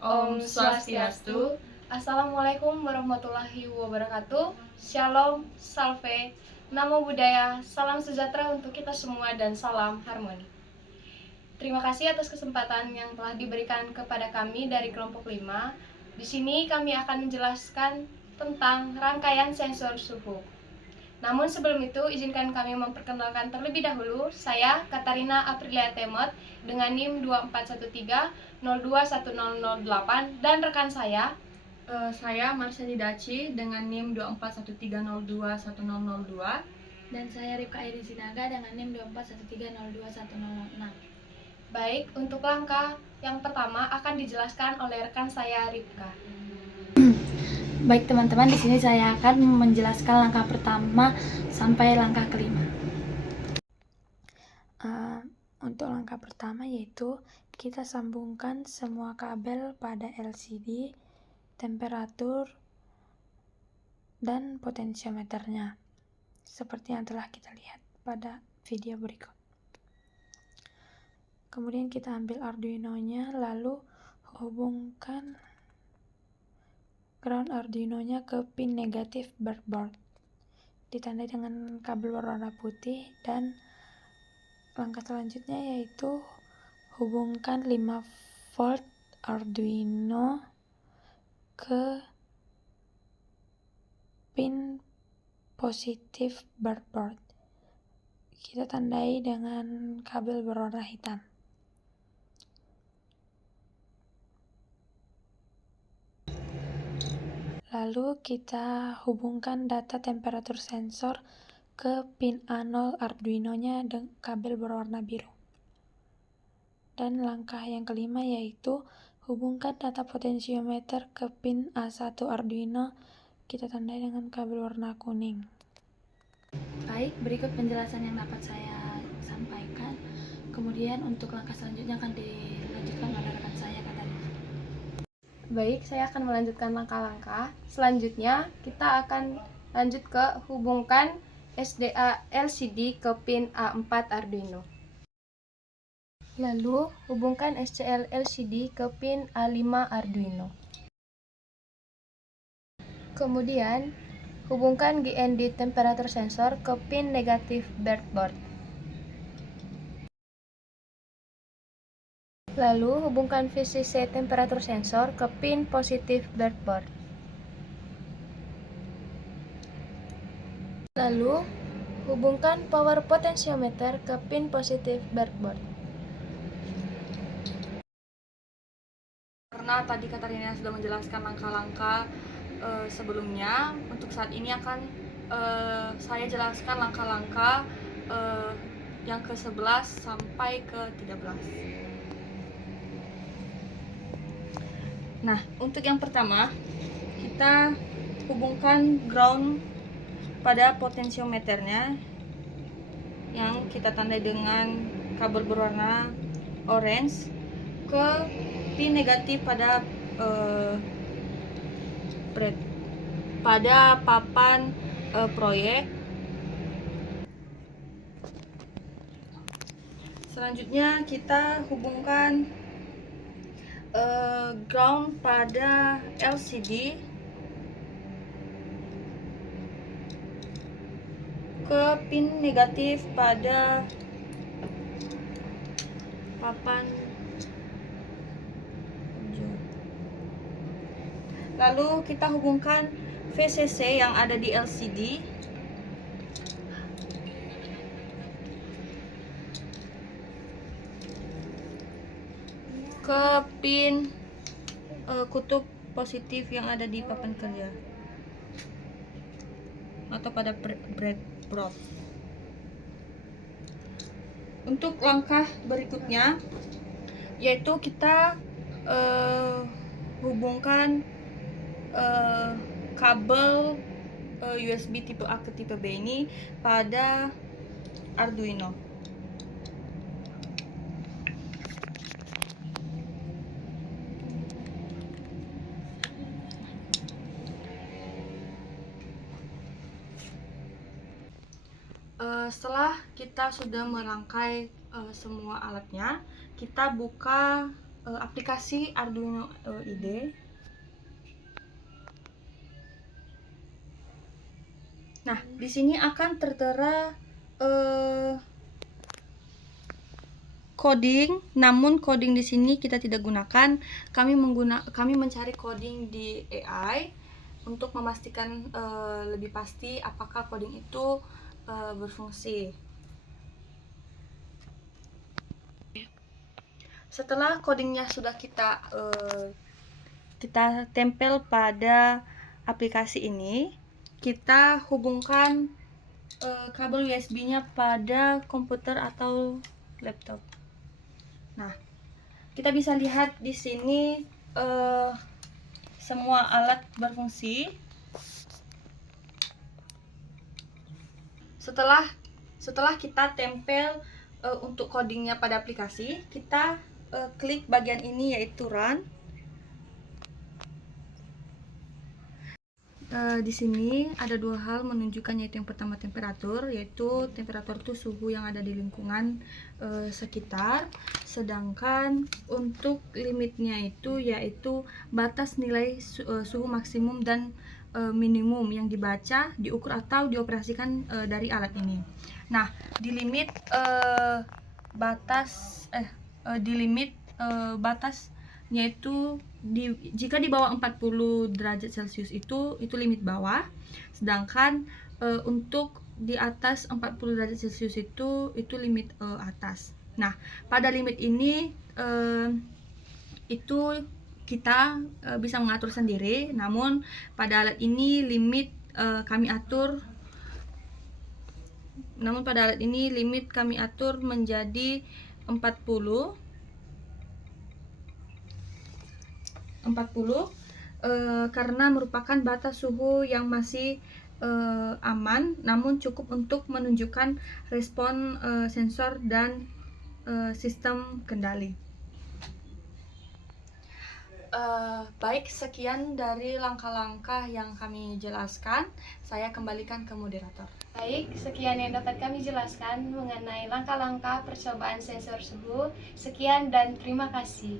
Om Swastiastu. Assalamualaikum warahmatullahi wabarakatuh. Shalom, salve, namo buddhaya, salam sejahtera untuk kita semua dan salam harmoni. Terima kasih atas kesempatan yang telah diberikan kepada kami dari kelompok 5. Di sini kami akan menjelaskan tentang rangkaian sensor suhu. Namun sebelum itu, izinkan kami memperkenalkan terlebih dahulu. Saya Katarina Aprilia Temot dengan NIM 2413021008 dan rekan saya. Saya Marsani Daci dengan NIM 2413021002. Dan saya Rifka Irin Sinaga dengan NIM 2413021006. Baik, untuk langkah yang pertama akan dijelaskan oleh rekan saya Rifka. Baik teman-teman, di sini saya akan menjelaskan langkah pertama sampai langkah kelima. Untuk langkah pertama yaitu kita sambungkan semua kabel pada LCD, temperatur, dan potensiometernya, seperti yang telah kita lihat pada video berikut. Kemudian kita ambil Arduino-nya, lalu hubungkan ground Arduino-nya ke pin negatif breadboard, ditandai dengan kabel berwarna putih. Dan langkah selanjutnya yaitu hubungkan 5 volt Arduino ke pin positif breadboard, kita tandai dengan kabel berwarna hitam. Lalu kita hubungkan data temperatur sensor ke pin A0 Arduino-nya dengan kabel berwarna biru. Dan langkah yang kelima yaitu hubungkan data potensiometer ke pin A1 Arduino, kita tandai dengan kabel warna kuning. Baik, berikut penjelasan yang dapat saya sampaikan. Kemudian untuk langkah selanjutnya akan dilanjutkan oleh rekan saya, Katarina. Baik, saya akan melanjutkan langkah-langkah. Selanjutnya, kita akan lanjut ke hubungkan SDA LCD ke pin A4 Arduino. Lalu, hubungkan SCL LCD ke pin A5 Arduino. Kemudian, hubungkan GND temperature sensor ke pin negatif breadboard. Lalu, hubungkan VCC temperature sensor ke pin positif breadboard. Lalu, hubungkan power potentiometer ke pin positif breadboard. Karena tadi Katarina sudah menjelaskan langkah-langkah sebelumnya, untuk saat ini akan saya jelaskan langkah-langkah yang ke-11 sampai ke-13. Nah, untuk yang pertama, kita hubungkan ground pada potensiometernya yang kita tandai dengan kabel berwarna orange ke pin negatif pada papan proyek. Selanjutnya kita hubungkan ground pada LCD ke pin negatif pada papan hijau. Lalu kita hubungkan VCC yang ada di LCD ke pin kutub positif yang ada di papan kerja atau pada breadboard. Untuk langkah berikutnya yaitu kita hubungkan kabel USB tipe A ke tipe B ini pada Arduino. Setelah kita sudah merangkai semua alatnya, kita buka aplikasi Arduino IDE. Nah, di sini akan tertera coding, namun coding di sini kita tidak gunakan. Kami mencari coding di AI untuk memastikan lebih pasti apakah coding itu berfungsi. Setelah codingnya sudah kita tempel pada aplikasi ini, kita hubungkan kabel USB-nya pada komputer atau laptop. Nah, kita bisa lihat di sini semua alat berfungsi. Setelah kita tempel untuk codingnya pada aplikasi, kita klik bagian ini yaitu Run. Di sini ada dua hal menunjukkan, yaitu yang pertama temperatur, yaitu temperatur itu suhu yang ada di lingkungan sekitar, sedangkan untuk limitnya itu yaitu batas nilai suhu maksimum dan minimum yang dibaca, diukur atau dioperasikan dari alat ini. Nah, di limit batasnya itu jika di bawah 40 derajat Celcius itu limit bawah, sedangkan untuk di atas 40 derajat Celcius itu limit atas. Nah, pada limit ini itu kita bisa mengatur sendiri, namun pada alat ini limit kami atur menjadi 40 karena merupakan batas suhu yang masih aman, namun cukup untuk menunjukkan respon sensor dan sistem kendali. Baik, sekian dari langkah-langkah yang kami jelaskan. Saya kembalikan ke moderator. Baik, sekian yang dapat kami jelaskan mengenai langkah-langkah percobaan sensor suhu. Sekian dan terima kasih.